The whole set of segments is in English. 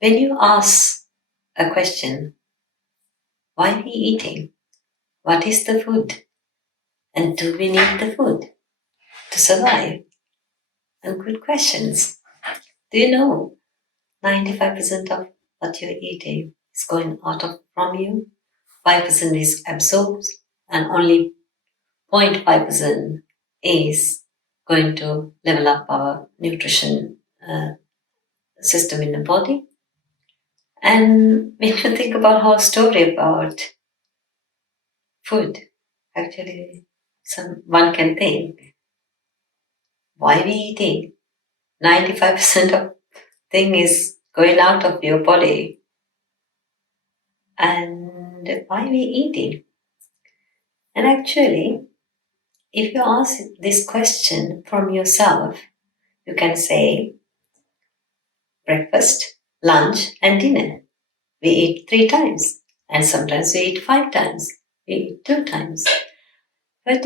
When you ask a question, why are we eating? What is the food? And do we need the food to survive? And good questions. Do you know 95% of what you're eating is going out from you? 5% is absorbed, and only 0.5% is going to level up our nutrition system in the body. And when you think about whole story about food, actually, one can think, why we eating? 95% of thing is going out of your body. And why we eating? And actually, if you ask this question from yourself, you can say breakfast, lunch, and dinner. We eat 3 times, and sometimes we eat 5 times, we eat 2 times. But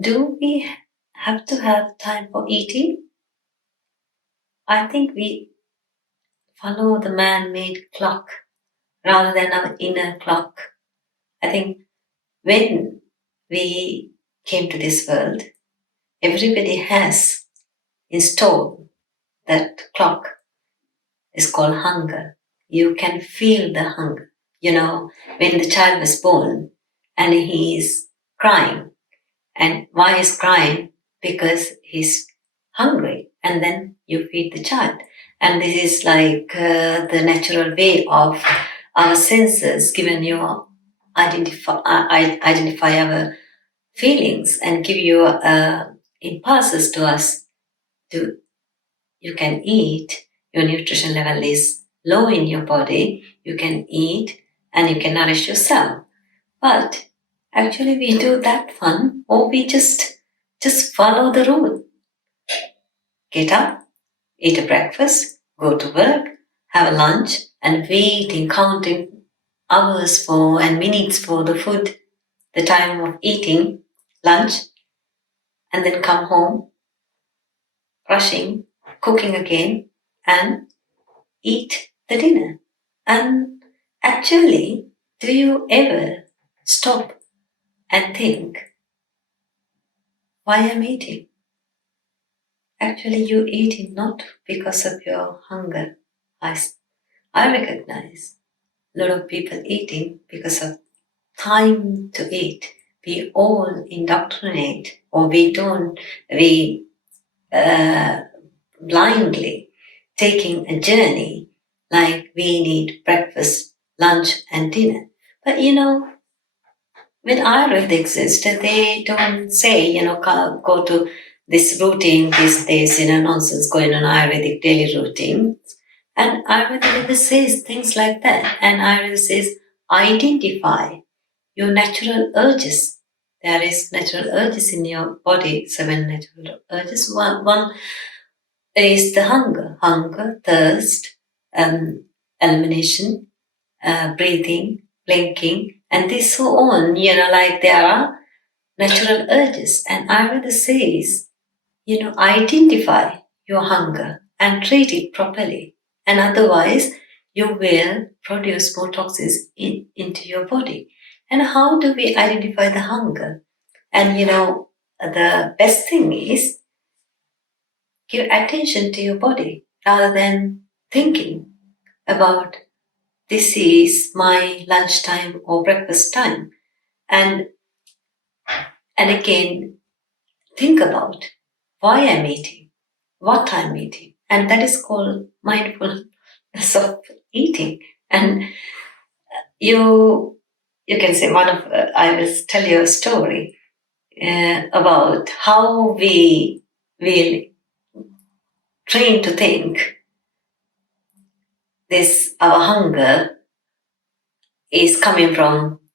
do we have to have time for eating? I think we follow the man-made clock rather than our inner clock. I think when we came to this world, everybody has installed that clock. It's called hunger. You can feel the hunger. You know, when the child was born and he's crying, and why is crying? Because he's hungry, and then you feed the child. And this is like the natural way of our senses, given you identify our feelings and give you impulses to us. You can eat. Your nutrition level is low in your body. You can eat and you can nourish yourself. But actually, we do that fun, or we just follow the rule. Get up, eat a breakfast, go to work, have a lunch, and waiting, counting hours for and minutes for the food, the time of eating lunch, and then come home, rushing, cooking again, and eat the dinner. And actually, do you ever stop and think, why I'm eating? Actually, you're eating not because of your hunger. I recognize a lot of people eating because of time to eat. We all indoctrinate, or we blindly taking a journey like we need breakfast, lunch, and dinner. But you know, when Ayurveda existed, they don't say, go to this routine these days, nonsense going on Ayurvedic daily routine. And Ayurveda never says things like that. And Ayurveda says, identify your natural urges. There is natural urges in your body, 7 natural urges. One is the hunger, thirst, elimination, breathing, blinking, and this so on, like there are natural urges. And Ayurveda says, identify your hunger and treat it properly. And otherwise, you will produce more toxins into your body. And how do we identify the hunger? And the best thing is give attention to your body rather than thinking about this is my lunchtime or breakfast time. And again, think about why I'm eating, what I'm eating. And that is called mindfulness of eating. And you can say I will tell you a story about how we will train to think this, our hunger is coming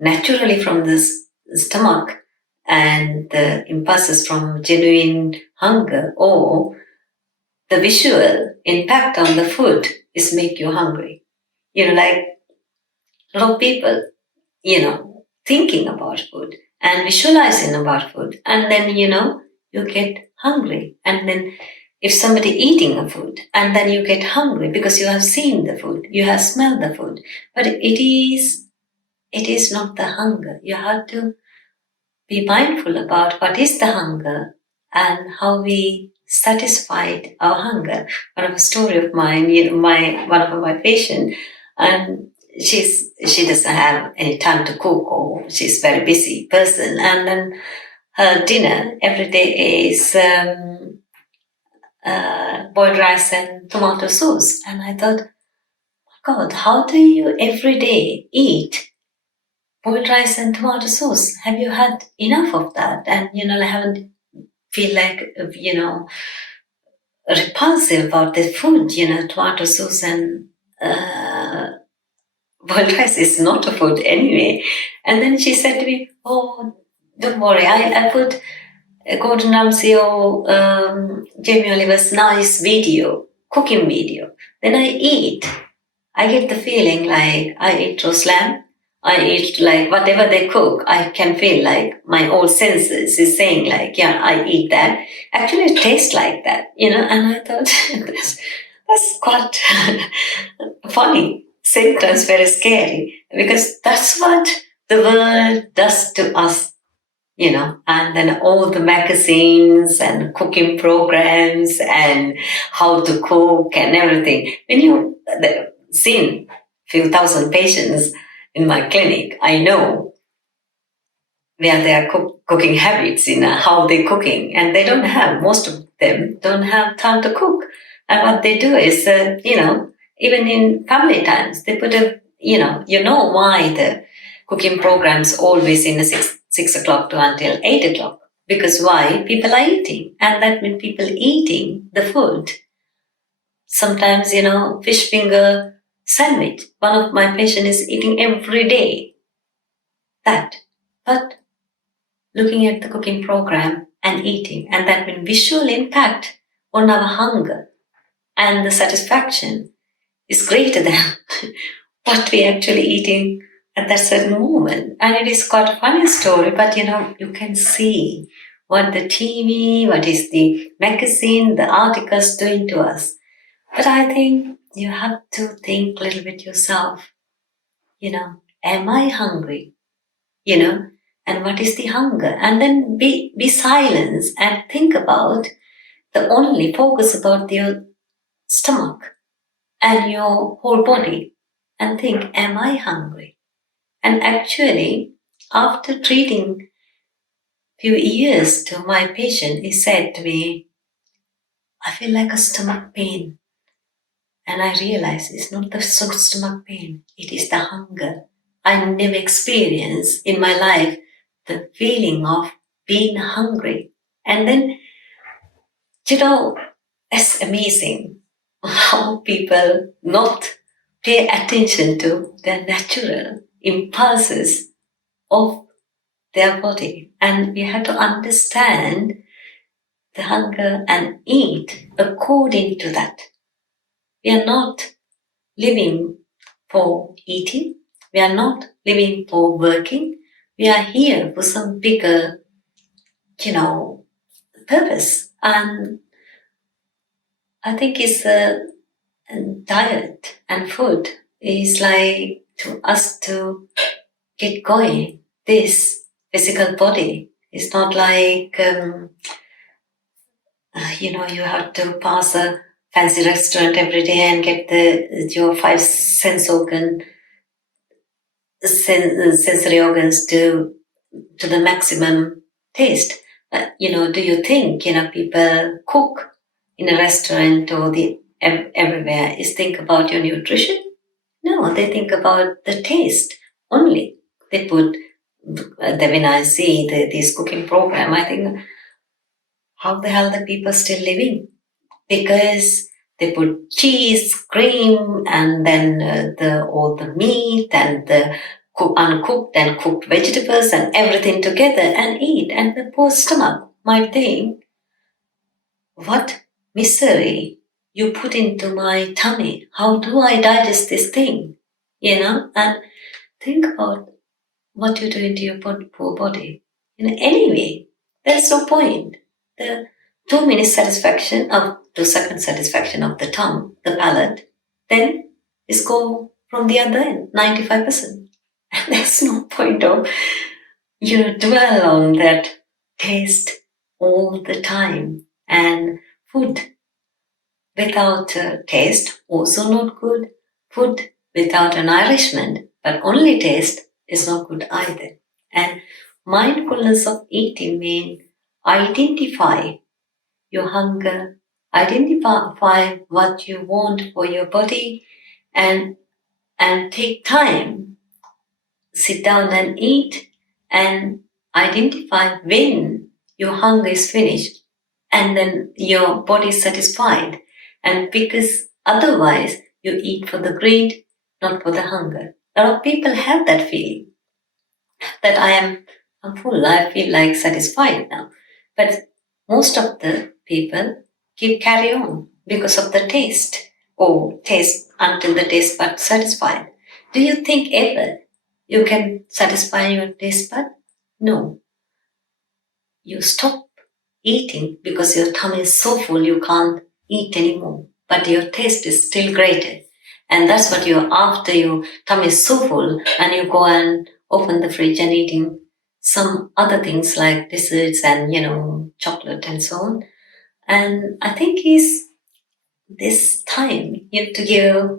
naturally from this stomach, and the impulses from genuine hunger, or the visual impact on the food is make you hungry. Like a lot of people, thinking about food and visualizing about food, and then, you get hungry. And then if somebody eating a food and then you get hungry because you have seen the food, you have smelled the food, but it is not the hunger. You have to be mindful about what is the hunger and how we satisfied our hunger. One of a story of mine, one of my patient, and she doesn't have any time to cook, or she's a very busy person, and then her dinner every day is boiled rice and tomato sauce. And I thought, God, how do you every day eat boiled rice and tomato sauce? Have you had enough of that? And I haven't feel like repulsive about the food. Tomato sauce and boiled rice is not a food anyway. And then she said to me, "Oh, don't worry. I put Gordon Ramsay or Jamie Oliver's nice video, cooking video. Then I eat. I get the feeling like I eat roast lamb. I eat like whatever they cook. I can feel like my old senses is saying like, yeah, I eat that. Actually, it tastes like that, And I thought that's quite funny. Sometimes very scary because that's what the world does to us. And then all the magazines and cooking programs and how to cook and everything. When you seen few thousand patients in my clinic, I know where their cooking habits, how they're cooking, and they don't have, most of them don't have time to cook. And what they do is, even in family times, they put why the cooking programs always in the 6 o'clock to until 8 o'clock. Because why? People are eating. And that means people eating the food. Sometimes, fish finger sandwich. One of my patients is eating every day. That. But looking at the cooking program and eating, and that means visual impact on our hunger and the satisfaction is greater than what we actually eating at that certain moment. And it is quite a funny story, but you can see what the TV, what is the magazine, the articles doing to us. But I think you have to think a little bit yourself. Am I hungry? And what is the hunger? And then be silent and think about only focus about your stomach and your whole body and think, am I hungry? And actually, after treating few years to my patient, he said to me, I feel like a stomach pain. And I realized it's not the stomach pain, it is the hunger. I never experienced in my life the feeling of being hungry. And then, it's amazing how people not pay attention to the natural impulses of their body. And we have to understand the hunger and eat according to that. We are not living for eating. We are not living for working. We are here for some bigger, purpose. And I think it's a diet and food is like to us to get going. This physical body is not like, you have to pass a fancy restaurant every day and get your five sensory organs to the maximum taste. But, do you think, people cook in a restaurant or everywhere is think about your nutrition? No, they think about the taste only. They put, when I see this cooking program, I think, how the hell the people still living? Because they put cheese, cream, and then all the meat and the uncooked and cooked vegetables and everything together and eat. And the poor stomach might think, what misery you put into my tummy. How do I digest this thing? And think about what you do into your poor body. Anyway, there's no point. The 2 minutes satisfaction of to second satisfaction of the tongue, the palate, then it's go from the other end, 95%. And there's no point of, dwell on that taste all the time. And food without a taste, also not good. Food without a nourishment, but only taste is not good either. And mindfulness of eating means identify your hunger, identify what you want for your body, and take time, sit down and eat, and identify when your hunger is finished and then your body is satisfied. And because otherwise you eat for the greed, not for the hunger. A lot of people have that feeling that I'm full, I feel like satisfied now. But most of the people carry on because of the taste, or taste until the taste bud satisfied. Do you think ever you can satisfy your taste bud? No. You stop eating because your tummy is so full you can't eat anymore, but your taste is still greater. And that's what you're after. Your tummy is so full and you go and open the fridge and eating some other things like desserts and, chocolate and so on. And I think is this time you have to give a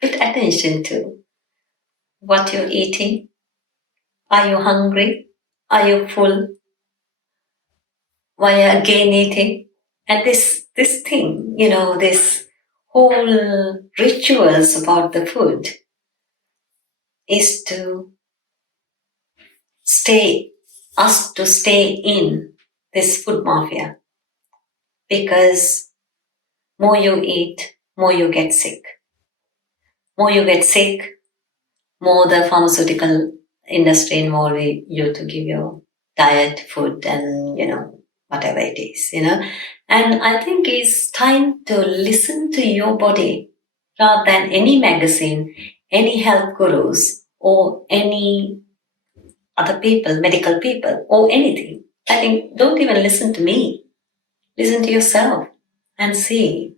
bit attention to what you're eating. Are you hungry? Are you full? Why again eating? And this thing, this whole rituals about the food is to stay in this food mafia, because more you eat, more you get sick. More you get sick, more the pharmaceutical industry involve you to give you diet, food, and whatever it is, And I think it's time to listen to your body rather than any magazine, any health gurus, or any other people, medical people, or anything. I think don't even listen to me. Listen to yourself and see,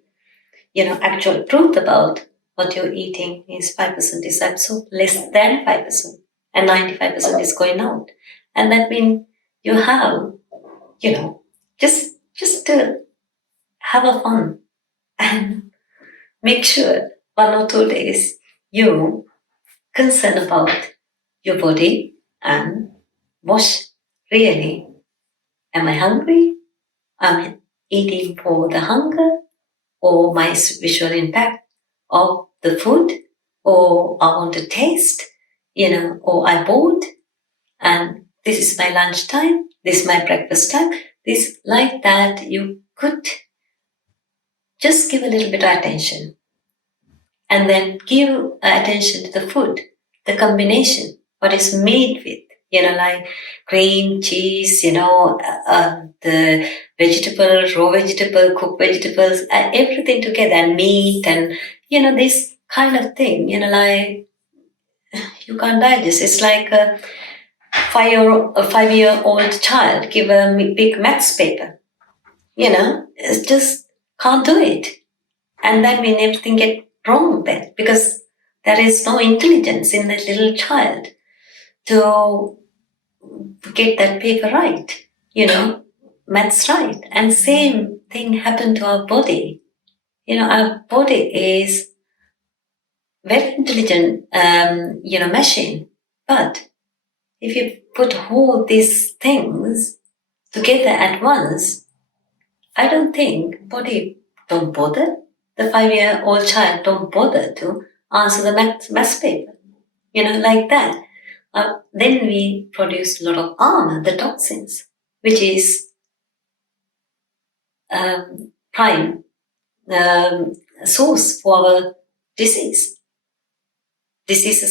actual truth about what you're eating is 5% is absorbed, less than 5%, and 95% is going out. And that means you have, just to have a fun and make sure 1 or 2 days you concern about your body and watch really, am I hungry? Am I eating for the hunger or my visual impact of the food, or I want to taste, or I bored and this is my lunch time, this is my breakfast time, this like that. You could just give a little bit of attention and then give attention to the food, the combination, what is made with, like cream, cheese, the vegetable, raw vegetable, cooked vegetables, everything together, and meat, and, this kind of thing, like you can't digest. It's like a 5-year-old child give a big maths paper, it just can't do it. And that means everything get wrong then, because there is no intelligence in that little child to get that paper right, maths right. And same thing happened to our body. Our body is very intelligent, machine. But if you put all these things together at once, I don't think body don't bother. The 5-year-old child don't bother to answer the maths paper, like that. Then we produce a lot of armor, the toxins, which is prime source for our diseases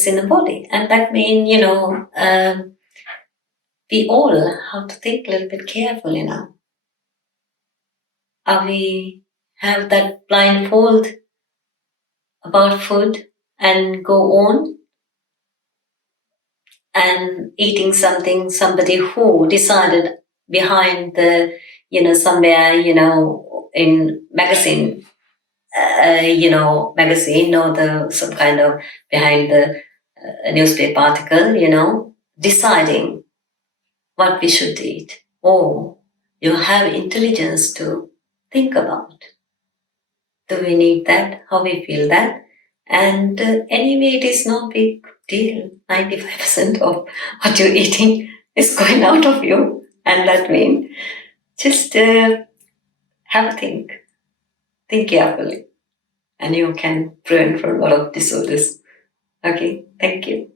in the body. And that means, we all have to think a little bit carefully now. We have that blindfold about food and go on and eating somebody who decided behind the, somewhere, in magazine, magazine or the some kind of behind the newspaper article, deciding what we should eat. Or you have intelligence to think about. Do we need that? How we feel that? And anyway, it is no big deal. 95% of what you're eating is going out of you. And that means just have a think carefully, and you can prevent from a lot of disorders. Okay, thank you.